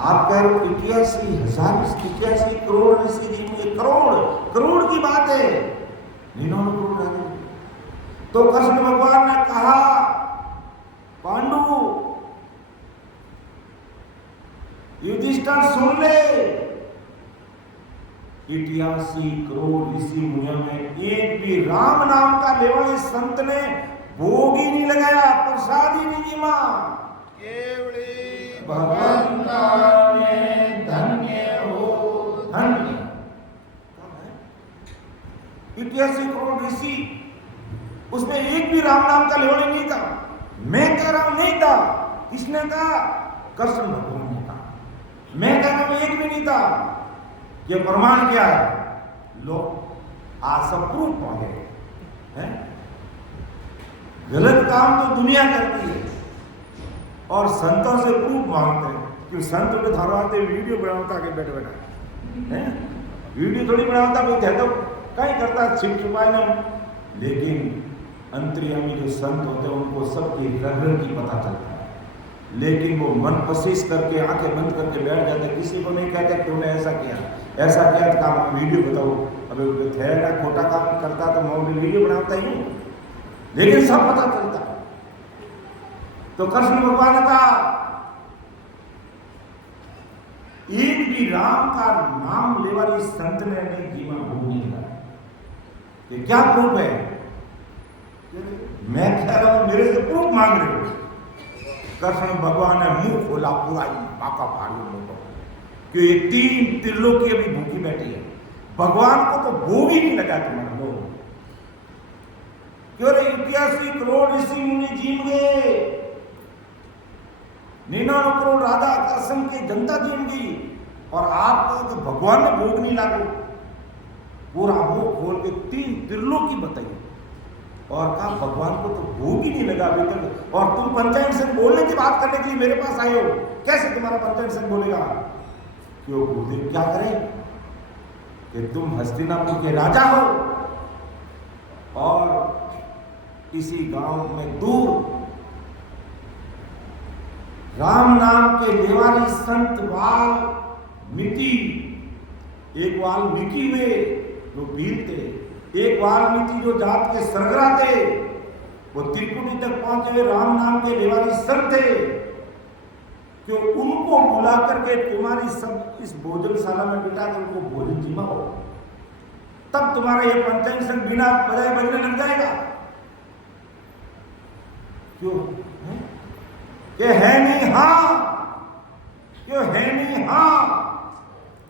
आप कह रहे 81 करोड़ ऋषि जी में करोड़ की बात है, 99 करोड़ राजा। तो कृष्ण भगवान ने कहा पांडु युधिष्ठिर सुन ले, 88 करोड़ ऋषि मुनियों में एक भी राम नाम का लेवल इस संत ने भोग ही नहीं लगाया, प्रसाद ही नहीं जीमा। केवली भगवान धन्य हो धन्य। 88 करोड़ ऋषि, उसमें एक भी राम नाम का लेवल नहीं था। मैं कह रहा हूं नहीं था, किसने कहा? कृष्ण भगवान ने कहा। मैं कह रहा हूं एक भी नहीं था। ये प्रमाण क्या है? लो आज सब प्रूफ पा गए हैं। गलत काम तो दुनिया करती है और संतों से प्रूफ मांगते हैं कि संत के थाराते वीडियो बनाता के बैठे बैठा है, वीडियो थोड़ी बनाता कोई है तो कहीं करता छिप छुपाए ना। लेकिन अंतर्यामी जो संत होते हैं उनको सबकी रग की पता चलता है, लेकिन वो मन पसीस करके आंखें बंद करके बैठ जाते, किसी को नहीं कहते तुमने ऐसा किया काम वीडियो बताओ। अबे ठहरा खोटा काम करता तो मैं वीडियो बनाता ही हूँ, लेकिन सब पता चलता है। तो कृष्ण भगवान का एक भी राम का नाम ले वाली संत ने जीवन भोग नहीं किया। ये क्या प्रूफ है? मैं कह रहा हूं मेरे से प्रूफ मांग रहे हो। कृष्ण भगवान ने मुंह खोला पूरा पाका भारी लोगों कि ये 3 त्रिलोकी अभी भूखी बैठी है, भगवान को तो भोग ही नहीं लगा तुम्हारे लोग। क्यों 81 करोड़ ऋषि मुनि जीम गए, 99 करोड़ राधा आश्रम की जनता जीम गई, और आपको तो भगवान ने भोग नहीं लागू। पूरा मुंह खोल के 3 त्रिलोकी बताइए और कहा भगवान को तो भोग ही नहीं लगा अभी तक, और तुम पंचायत से बोलने की बात करने के लिए मेरे पास आए हो, कैसे तुम्हारा पंचायत से बोलेगा? क्यों गुरुदेव क्या करें कि तुम हस्तिनापुर के राजा हो और इसी गांव में दूर राम नाम के लेवारी संत वाल्मीकि, एक वाल्मीकि हुए जो वीर थे, एक वाल्मीकि जो जात के सरगरा थे, वो त्रिकुटी तक पहुंचे हुए राम नाम के लेवारी संत थे। कि उनको बुला करके तुम्हारी सब इस भोजनशाला में बिठा कर उनको भोजन जिमाओ, तब तुम्हारा ये पंचायत संघ बिना बजाय बजने लग जाएगा। क्यों ये है नहीं? हाँ क्यों है नहीं? हाँ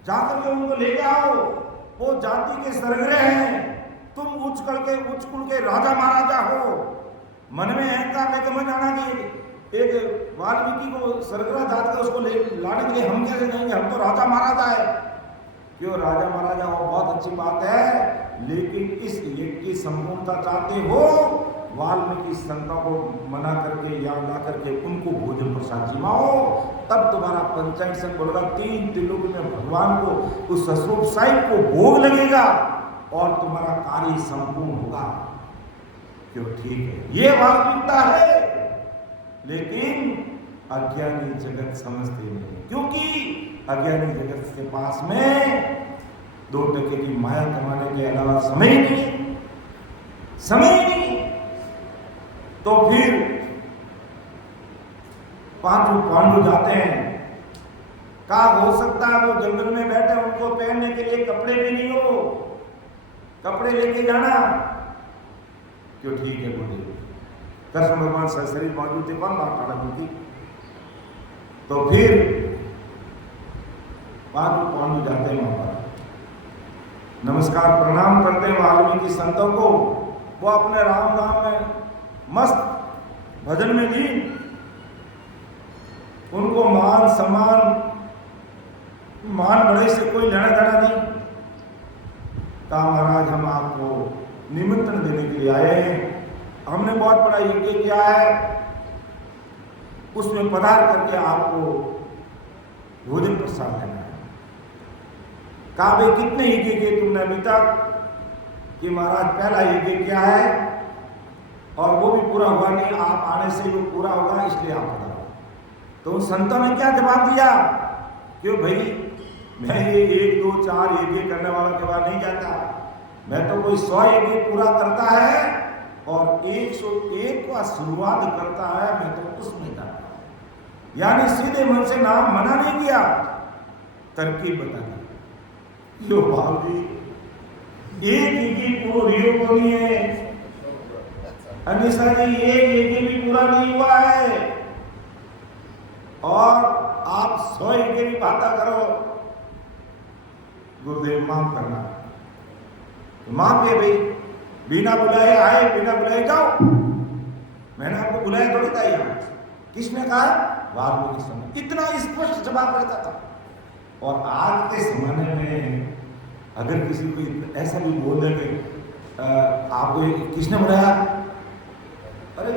जाकर के उनको लेके आओ, वो जाति के सरगरे हैं, तुम उछल के राजा महाराजा हो। मन में अहंकार लेके मत जाना कि एक वाल्मीकि को सरगरा जात के उसको लाने के लिए हम कैसे जाएंगे, हम तो राजा महाराजा है। क्यों राजा महाराजा हो, बहुत अच्छी बात है, लेकिन इस यज्ञ की संपूर्णता चाहते हो, वाल्मीकि संतों को मना करके या ला करके उनको भोजन प्रसाद जिमाओ, तब तुम्हारा पंचायत संघ बोलेगा 3 त्रिलोक में भगवान को उस स्वरूप साहिब को भोग लगेगा और तुम्हारा कार्य संपूर्ण होगा। क्यों ठीक है, ये वास्तविकता है, लेकिन अज्ञानी जगत समझते नहीं, क्योंकि अज्ञानी जगत के पास में 2 टके की माया कमाने के अलावा समय नहीं। तो फिर 5 पांडु जाते हैं, क्या हो सकता है वो जंगल में बैठे, उनको पहनने के लिए कपड़े भी नहीं हो, कपड़े लेके जाना। क्यों ठीक है बोलिए, कृष्ण भगवान शरीर मौजूद थे, कौन बात खड़ा होती। तो फिर पांडु जाते हैं वहां पर, नमस्कार प्रणाम करते हैं वाल्मीकि संतों को। वो अपने राम नाम में मस्त भजन में लीन, उनको मान सम्मान मान बड़े से कोई लेना देना नहीं। कहा महाराज हम आपको निमंत्रण देने के लिए आए हैं, हमने बहुत बड़ा यज्ञ किया है, उसमें पधार करके आपको भोजन प्रसाद देना है। कहा भाई कितने यज्ञ किए तुमने अभी तक? कि महाराज पहला यज्ञ क्या है और वो भी पूरा हुआ नहीं, आप आने से वो पूरा होगा, इसलिए आप पधारो। तो उन संतों ने क्या जवाब दिया? क्यों भाई मैं ये 1 2 4 यज्ञ करने वाला के बाद नहीं जाता, मैं तो कोई 100 यज्ञ पूरा करता है और 101 का शुरुआत करता है, मैं तो उसमें जाता हूं। यानी सीधे मन से नाम मना नहीं किया, तरकीब बता दी। यो भाव जी एक यज्ञ पूरा को नहीं है, अनिशा जी एक यज्ञ भी पूरा नहीं हुआ है और आप 100 यज्ञ की बात करो। गुरुदेव माफ करना, माफ है भाई, बिना बुलाए आए, बिना बुलाए जाओ। मैंने आपको बुलाया थोड़ी था यहाँ, किसने कहा? वाल्मीकि समय इतना स्पष्ट जवाब रहता था। और आज के जमाने में अगर किसी को ऐसा भी बोल दे कि आपको किसने बुलाया, अरे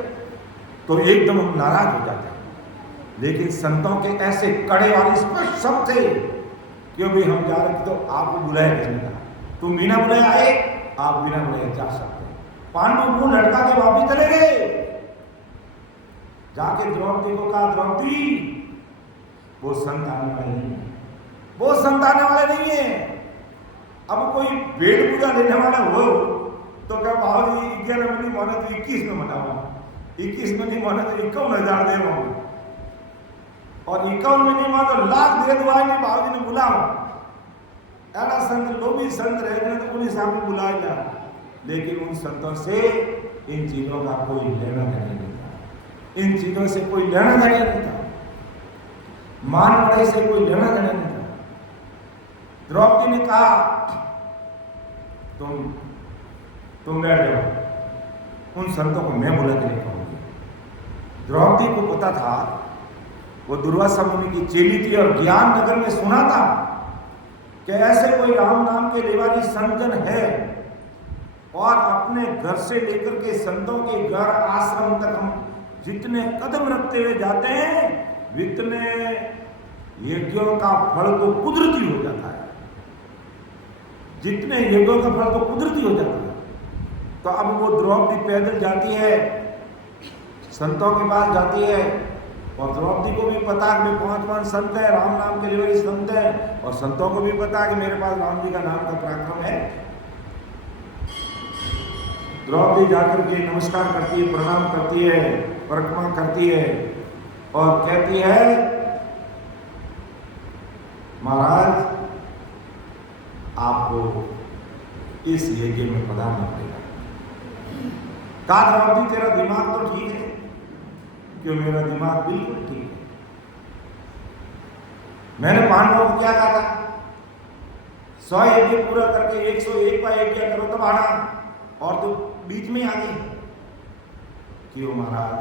तो एकदम हम नाराज हो जाते हैं। लेकिन संतों के ऐसे कड़े और स्पष्ट शब्द थे कि अभी हम जा रहे थे तो आपको बुलाया किसने कहा? तुम बिना बुलाए आए, आप बिना बुलाए जा सकते हैं। पांडु मुंह लटका के वापिस चले गए। जाके द्रौपदी को कहा, द्रौपदी वो संत आने वाले नहीं है, वो संत आने वाले नहीं है। अब कोई वेद पूजा लेने वाला हो तो क्या बाबा जी 11 में नहीं माना तो 21 में मनाओ, 21 में नहीं माना तो 51,000 दे और 51 में नहीं माना तो लाख दे दो। नहीं बाबा जी ने बुलाओ, ऐसा संत लोभी संत रहे तो पुलिस आपको बुलाएगा। लेकिन उन संतों से इन चीजों का कोई लेना देना नहीं था, इन चीजों से कोई लेना देना नहीं था, मान पड़े से कोई लेना देना नहीं था। द्रौपदी ने कहा, तुम बैठ जाओ, उन संतों को मैं बुला के लेकर आऊंगी। द्रौपदी को पता था वो दुर्वासा मुनि की चेली थी और ज्ञान नगर में सुना था कि ऐसे कोई राम नाम के लेवारी संतन है और अपने घर से लेकर के संतों के घर आश्रम तक हम जितने कदम रखते हुए जाते हैं वितने यज्ञों का फल तो कुदरती हो जाता है, जितने यज्ञों का फल तो कुदरती हो जाता है। तो अब वो द्रौपदी पैदल जाती है, संतों के पास जाती है और द्रौपदी को भी पता है कि 5 संत है, राम नाम के लिए संत है और संतों को भी पता है कि मेरे पास राम जी का नाम का पराक्रम है। द्रौपदी जाकर के नमस्कार करती है, प्रणाम करती है, परिक्रमा करती है और कहती है, महाराज आपको इस यज्ञ में पधारना पड़ेगा। कहा, द्रौपदी तेरा दिमाग तो ठीक है? क्यों? मेरा दिमाग बिल्कुल ठीक है। मैंने पांडवों को क्या कहा था? 100 यज्ञ पूरा करके 101 का यज्ञ करो तब आना, और तो बीच में आ गई। क्यों महाराज?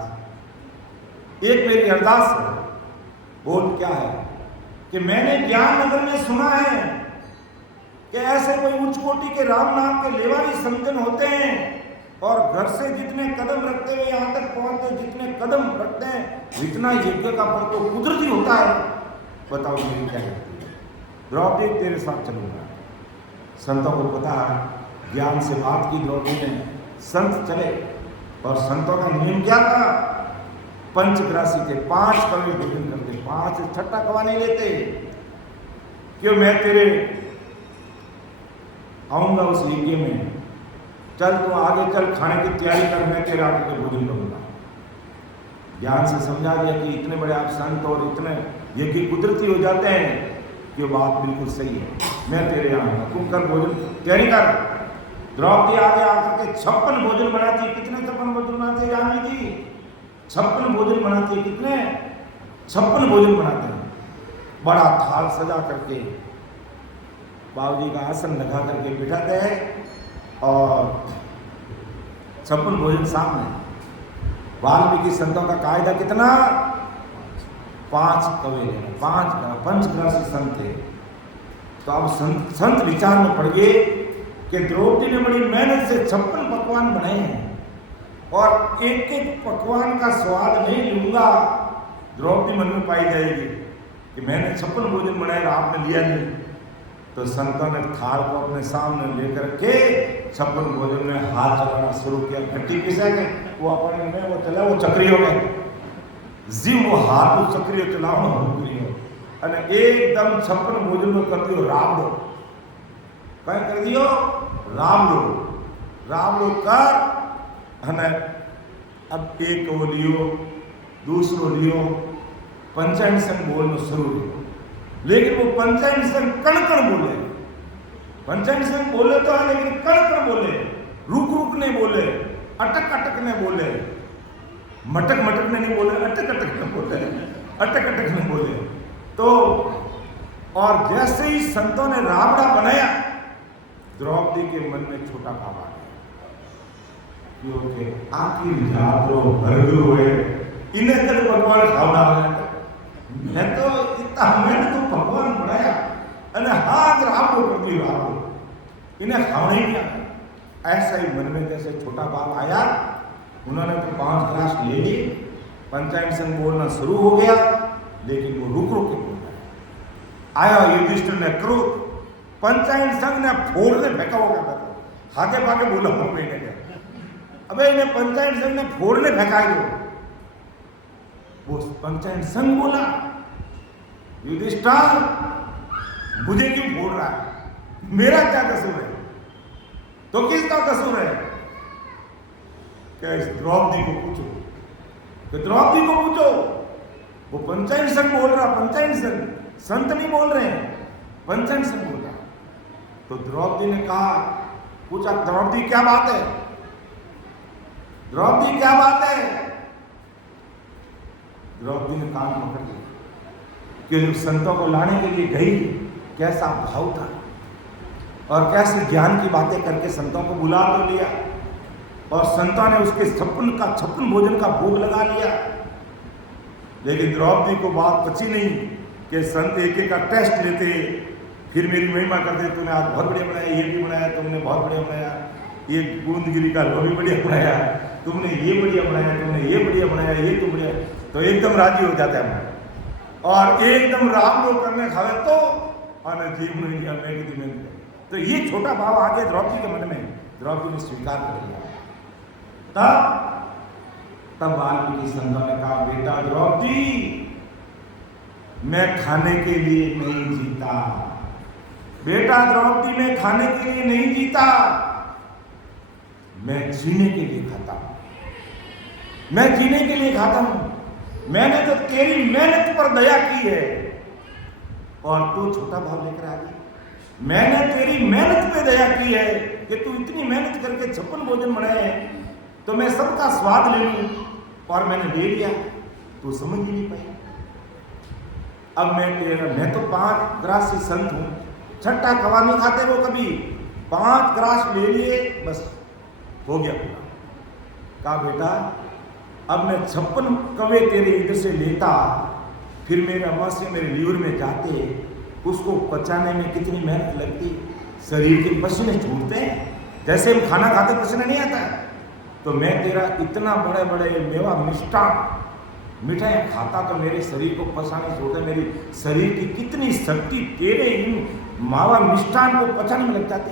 एक मेरी अरदास है। बोल क्या है? कि मैंने ज्ञान नगर में सुना है कि ऐसे कोई उच्च कोटि के राम नाम के लेवारी संतन होते हैं और घर से जितने कदम रखते हुए यहां तक पहुंचते, जितने कदम रखते हैं जितना यज्ञ का फल तो कुदरती होता है। बताओ मेरी क्या करती है? द्रौपदी तेरे साथ चलूंगा। संतों को पता है, ज्ञान से बात की द्रौपदी ने, संत चले और संतों का नियम क्या था? पंचग्रासी थे, 5 कवे भोजन करते, 5 से छठा कवा नहीं लेते। क्यों? मैं तेरे आऊंगा उस यज्ञ में, चल तू आगे चल, खाने की तैयारी कर, मैं तेरे आगे के भोजन करूंगा। ज्ञान से समझा दिया कि इतने बड़े आप संत और इतने यज्ञ कुदरती हो जाते हैं कि बात बिल्कुल सही है, मैं तेरे यहाँ आऊंगा, तुम कर भोजन तैयारी कर। द्रौपदी आगे आकर के 56 भोजन बनाती। कितने 56 भोजन बनाते जानवी जी? 56 भोजन बनाती। कितने? 56 भोजन बनाते हैं। बड़ा थाल सजा करके बाबू जी का आसन लगा करके बिठाते हैं और 56 भोजन सामने। वाल्मीकि संतों का कायदा कितना? 5 कवे, 5 पंचग्रासी संत थे। तो अब संत विचार में पड़ गए कि द्रौपदी ने बड़ी मेहनत से 56 पकवान बनाए हैं और एक एक पकवान का स्वाद नहीं लूंगा, द्रौपदी मन में पाई जाएगी कि मैंने 56 भोजन बनाए और आपने लिया नहीं। तो संतों ने थाल को अपने सामने लेकर के 56 भोजन में हाथ चलाना शुरू किया। घंटी पिसा के वो अपने में वो चला, वो चक्री हो गए जी, वो हाथ वो चक्री चलाओ અને एकदम 56 भोजन में कर दियो रावड़ो। क्या कर दियो? रावड़ो। रावड़ो कर અને अब एक वो लियो, दूसरो लियो, पंचायन संग बोलना शुरू किया। लेकिन वो पंचायन संग कण बोले, पंचायन संग बोले तो है लेकिन कण बोले, रुक रुक नहीं बोले, अटक अटक नहीं बोले, मटक मटक नहीं बोले, अटक अटक नहीं बोले, अटक अटक नहीं बोले। तो और जैसे ही संतों ने रावड़ा बनाया, द्रौपदी के मन में छोटा भाव आ गया, क्योंकि आखिर जातो भरगु हुए इन्हें तक भगवान खावना है। मैं तो इतना मैंने तो भगवान बनाया अने हाथ रावड़ो कर दी, रावड़ो इन्हें खावना ही नहीं। ऐसा ही मन में जैसे छोटा भाव आया उन्होंने तो 5 ग्रास ले लिए, पंचायत संघ बोलना शुरू हो गया, लेकिन वो रुक रुक के बोल रहा है। आया युधिष्ठिर ने क्रोध, पंचायत संघ ने फोड़ने फेंका हो गया, हाथे पाके बोला हूं मैंने क्या, अबे इन्हें पंचायत संघ ने फोड़ने फेंका दो। वो पंचायत संघ बोला, युधिष्ठिर मुझे क्यों फोड़ रहा है, मेरा क्या कसूर है, तो किसका कसूर है? क्या द्रौपदी को पूछो, तो द्रौपदी को पूछो। वो पंचायत संघ बोल रहा, पंचायत संघ, संत नहीं बोल रहे हैं, पंचायत संघ बोल रहा। तो द्रौपदी ने कहा, पूछा द्रौपदी क्या बात है, द्रौपदी क्या बात है? द्रौपदी ने कान पकड़ लिया कि संतों को लाने के लिए गई, कैसा भाव था और कैसे ज्ञान की बातें करके संतों को बुला तो लिया, और संतों ने उसके 56 भोजन का भोग लगा लिया। लेकिन द्रौपदी को बात पची नहीं कि संत एक एक का टेस्ट लेते, फिर मेरी महिमा करते, तूने आज बहुत बढ़िया बनाया, ये भी बनाया तुमने, बहुत बढ़िया बनाया, ये बूंदगिरी का हलवा भी बढ़िया बनाया तुमने, ये बढ़िया बनाया तुमने, ये बढ़िया बनाया, ये तो बढ़िया, तो एकदम राजी हो जाते हैं। और एकदम राम लोग करने खावे तो जीव नहीं दिया, मैं की दिया। तो ये छोटा भाव आ गया द्रौपदी के मन में, द्रौपदी ने स्वीकार कर लिया। तब वाल्मीकि संतों ने कहा, बेटा द्रौपदी, मैं खाने के लिए नहीं जीता, बेटा द्रौपदी मैं खाने के लिए नहीं जीता, मैं जीने के लिए खाता हूं, मैं जीने के लिए खाता हूं। मैंने तो तेरी मेहनत पर दया की है और तू छोटा भाव लेकर आ गई। मैंने तेरी मेहनत पे दया की है कि तू इतनी मेहनत करके 56 भोजन बनाए हैं, तो मैं सबका स्वाद ले लूं, और मैंने ले लिया, तू समझ ही नहीं पाई। अब मैं तो 5 ग्रास से संत हूं, छठा कवा नहीं खाते वो कभी, 5 ग्रास ले लिए, बस हो गया पूरा। कहा बेटा अब मैं 56 कवे तेरे इधर से लेता, फिर मेरे अमाशय मेरे लीवर में जाते, उसको पचाने में कितनी मेहनत लगती, शरीर के पसीने छूटते हैं, जैसे हम खाना खाते पसीना नहीं आता है। तो मैं तेरा इतना बड़े बड़े मेवा मिष्टान मिठाई खाता तो मेरे शरीर को पचाने छोड़ता, मेरी शरीर की कितनी शक्ति तेरे इन मावा मिष्टान को पचाने में लग जाती।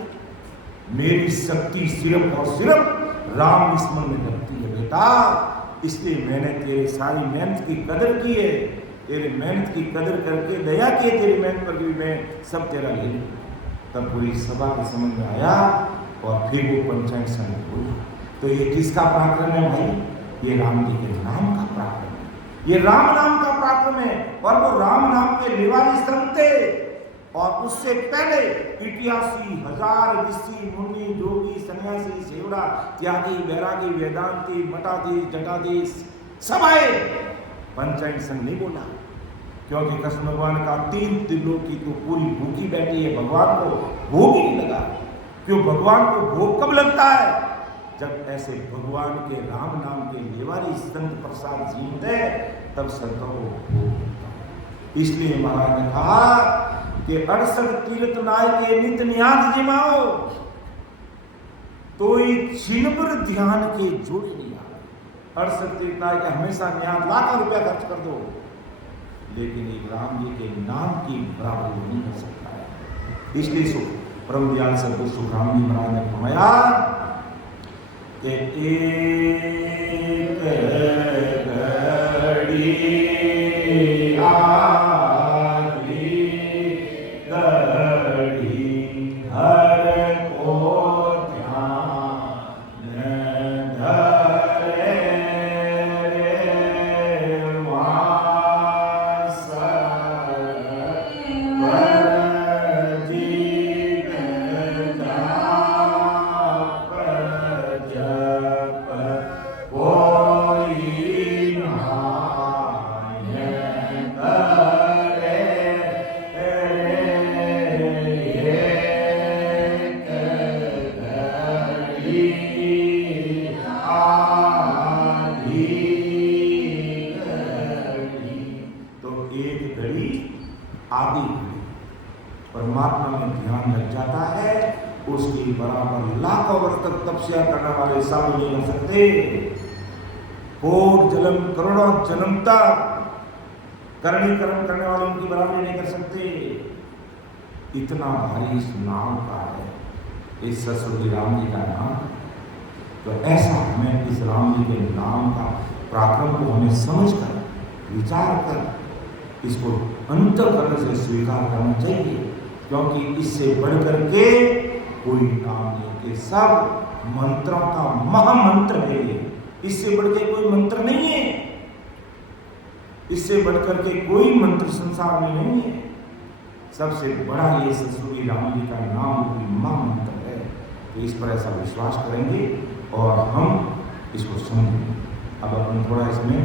मेरी शक्ति सिर्फ और सिर्फ राम स्मरण में लगती है बेटा, इसलिए मैंने तेरी सारी मेहनत की कदर की है, तेरे मेहनत की कदर करके दया की है, तेरी मेहनत पर भी मैं सब तेरा ले लूं। तब पूरी सभा के समझ में आया और फिर वो पंचायत संघ बोला। तो ये किसका पराक्रम है भाई? ये राम जी के नाम का पराक्रम है, ये राम नाम का पराक्रम है। और वो राम नाम के निवारी संत थे, और उससे पहले इतिहासी 1000 ऋषि मुनि जोगी सन्यासी सेवड़ा त्यागी वैरागी वेदांती मठाधीश जटाधीश सब आए, पंचायत संघ नहीं बोला, क्योंकि कृष्ण भगवान का 3 दिनों की तो पूरी भूखी बैठी है, भगवान को भोग ही नहीं लगा। क्यों? भगवान को भोग कब लगता है? जब ऐसे भगवान के राम नाम के निवारी संत प्रसाद जीवते, तब संतों को भोग लगता है। इसलिए महाराज ने कहा कि 68 तीर्थ नाय के नित नियात जिमाओ, तो छिनबर ध्यान के जोड़े नहीं आ। 68 तीर्थ नाय के हमेशा नियात लाखों रुपया खर्च कर दो, लेकिन एक राम जी के नाम की बराबरी नहीं कर सकता है। इसलिए परम दयाल सदगुरु सुखराम जी महाराज ने फरमाया कि एक घड़ी परमात्मा में ध्यान लग जाता है, उसकी बराबर लाखों वर्ष तक तपस्या करने वाले सब नहीं हो सकते। कोट जन्म करोड़ों जन्म तक करणीकरण करने वाले उनकी बराबरी नहीं कर सकते। इतना भारी इस नाम का है, इस सरस्वती राम जी का नाम। तो ऐसा हमें इस राम जी के नाम का पराक्रम को हमें समझकर विचार कर इसको अंतःकरण से स्वीकार करना चाहिए, क्योंकि इससे बढ़कर के कोई नाम नहीं के सब मंत्रों का महामंत्र है ये। इससे बढ़ के कोई मंत्र नहीं है, इससे बढ़कर के कोई मंत्र संसार में नहीं है। सबसे बड़ा ये सरस्वती राम जी का नाम भी महामंत्र है। तो इस पर ऐसा विश्वास करेंगे और हम इसको समझेंगे। अब अपन थोड़ा इसमें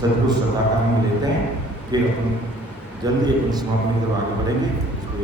सदगुरु श्रद्धा का हम लेते हैं, फिर अपन जल्दी अपनी समापन की तरफ आगे बढ़ेंगे। इसको